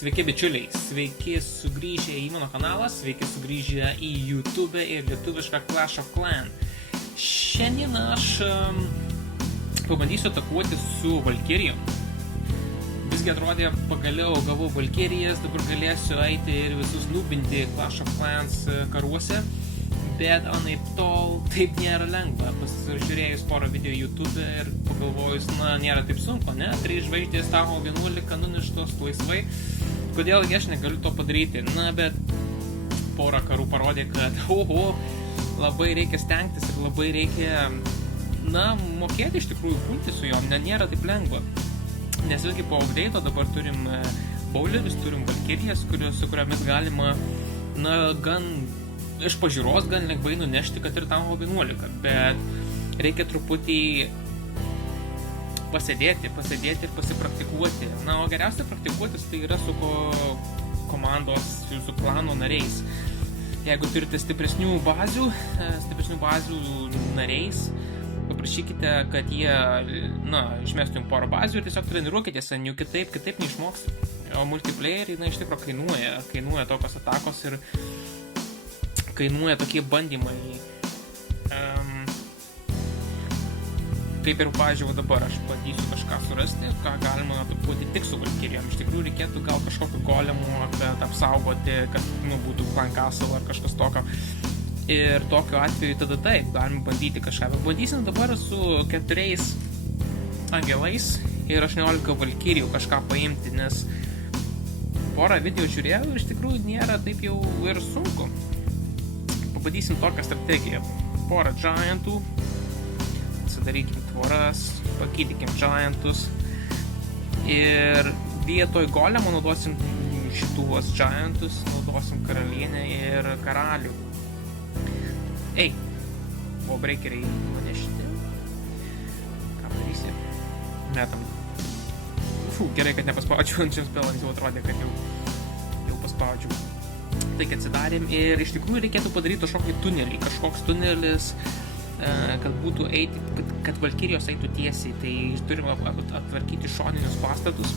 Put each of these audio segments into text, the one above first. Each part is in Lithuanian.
Sveiki bičiuliai, sveiki sugrįžę į mano kanalą, sveiki sugrįžę į YouTube ir lietuvišką Clash of Clans. Šiandien aš pabandysiu atakuoti su Valkyrijom. Visgi atrodė, pagaliau gavau Valkyrijas, dabar galėsiu eiti ir visus nubinti Clash of Clans karuose. Bet anaip tol taip nėra lengva. Pasižiūrėjus porą video YouTube ir pagalvojus, nėra taip sunku, ne? 3 žvaigždės tavo 11 nuneštos laisvai. Kodėl aš negaliu to padaryti? Bet porą karų parodė, kad labai reikia stengtis ir labai reikia, mokėti iš tikrųjų pulti su jom, nėra taip lengva. Nes visgi po update'o dabar turim bowlerius, turim Valkyrijas, su kuriomis galima, gan iš pažiūros gan lengvai nunešti, kad ir tamo 11, bet reikia truputį pasėdėti ir pasipraktikuoti. O geriausia praktikuotis tai yra su komandos, su klano nariais. Jeigu turite stipresnių bazių nariais, paprašykite, kad jie, išmestų jums porą bazių ir tiesiog treniruokitės ant jų, kitaip neišmoksite. O multiplayeriai, iš tikro kainuoja tokios atakos ir kainuoja tokie bandymai. Kaip ir, pavyzdžiui, dabar aš bandysiu kažką surasti, ką galima atakuoti tik su Valkyrijom. Iš tikrųjų reikėtų gal kažkokiu golemu, kad apsaugoti, kad būtų clan castle ar kažkas tokio. Ir tokiu atveju tada taip, galime bandyti kažką. Bet bandysim dabar su 4 angelais ir 18 Valkyrijų kažką paimti, nes porą video žiūrėjau ir iš tikrųjų nėra taip jau ir sunku. Pabandysim tokią strategiją. Porą giantų, atsidarykim tvoras, pakydykim giantus ir vietoj golemo naudosim šituos giantus, naudosim karalienę ir karalių. Breakeriai manešti. Ką darysi? Metam. Gerai, kad nepaspaudžiau ant šios spėlą, jau atrodė, kad jau paspaudžiau. Taigi atsidarėm ir iš tikrųjų reikėtų padaryti kažkoks tunelis, kad būtų eiti, kad Valkyrijos eitų tiesiai, tai turime atvarkyti šoninius pastatus.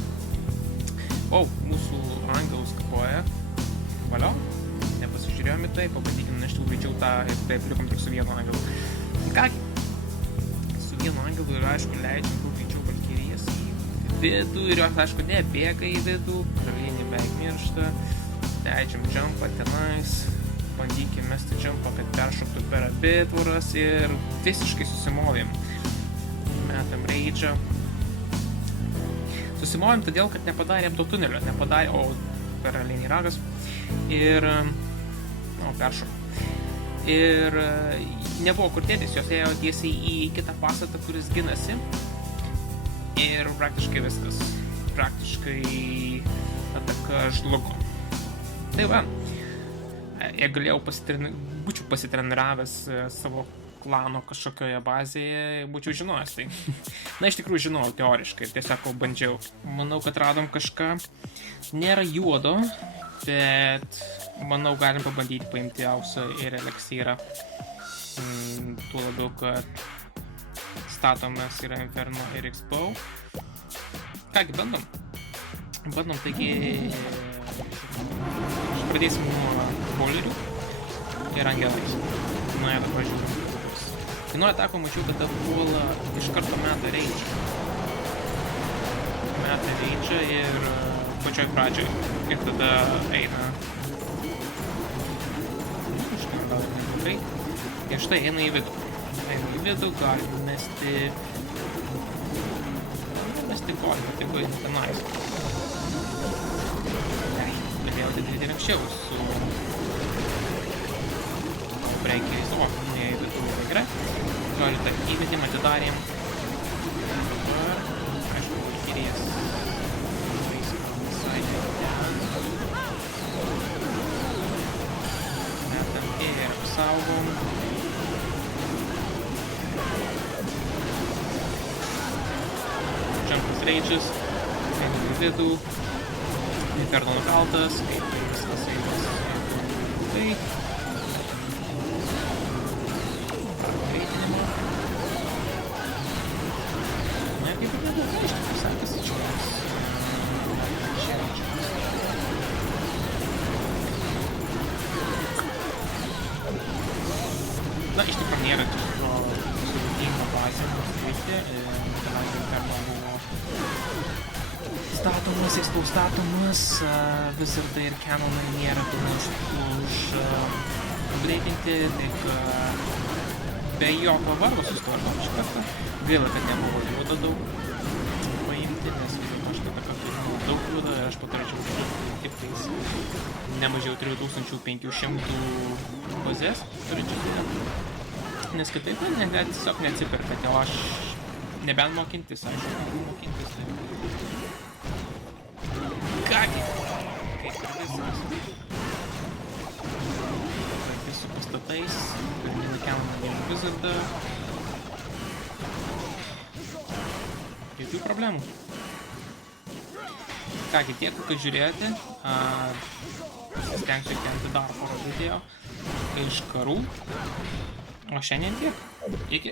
Mūsų angelus kapoja. Valio, nepasižiūrėjom į tai, pabandykim nešti greičiau tą ir taip likom tik su vienu angelu. Kągi, su vienu angelu ir aišku leidžiam kur greičiau Valkyrijas į vidų ir jos aišku nebėga į vidų, karalienė beveik miršta. Leidžiam jumpą tenais, bandykim mesti jumpą, kad peršoktų per abi tvoras ir visiškai susimovėm. Metam rage'ą. Susimovėm todėl, kad nepadarėm to tunelio, karalienė ragas ir peršoko. Ir nebuvo kur dėtis, jos ėjo tiesiai į kitą pastatą, kuris ginasi ir praktiškai viskas. Ataka žlugo. Tai va, jeigu būčiau pasitreniravęs savo klano kažkokioje bazėje, būčiau žinojęs tai. Iš tikrųjų žinojau teoriškai, tiesiog bandžiau. Manau, kad radom kažką. Nėra juodo, bet manau, galim pabandyti paimti auksą ir eliksyrą. Tuo labiau, kad statomas yra Inferno ir Expo. Kągi, bandom, taigi pradėsim nuo bowlerių ir angelais. Dabar žiūrėjau. Nuo atako mačiau, kad puola iš karto meta rage'ą. Ir pačioj pradžioj. Ir tada eina. Ir štai eina į vidų. Galime mesti golį, tai buvo tenais. Vėl daryti ir anksčiau su breakeriais. Į vidų yra gerai. Žodžiu, tą įvedimą atidarėm. Dabar, aišku, Valkyrijas. Metam ir apsaugom. Jumpas rage'as. Einam į vidų. Inferno nukaltas, kaip viskas einas. Tai greitinimo. Kaip ir nedaug, iš tikrųjų sekasi čia. statomas, Wizardai ir Canonai nėra užgreitinti, tik be jokio vargo sustojama iš karto. Gaila, kad nebuvo juodo daug paimti, nes vis dėlto aš tada kartu daug juodo ir aš paturėčiau uždirbti tik tais nemažiau 3500 bazės turinčių klientų. Nes kitaip tiesiog neatsiperka, jau aš nebent mokintis, aišku, mokintis. Kągi, kaip ir viskas. Kartais su pastatais, pirminį Canonų Wizardą. Jokių problemų. Kągi, tiek, kad žiūrėjote. Pasistengsiu kelti dar porą video iš karų. O šiandien tiek. Iki.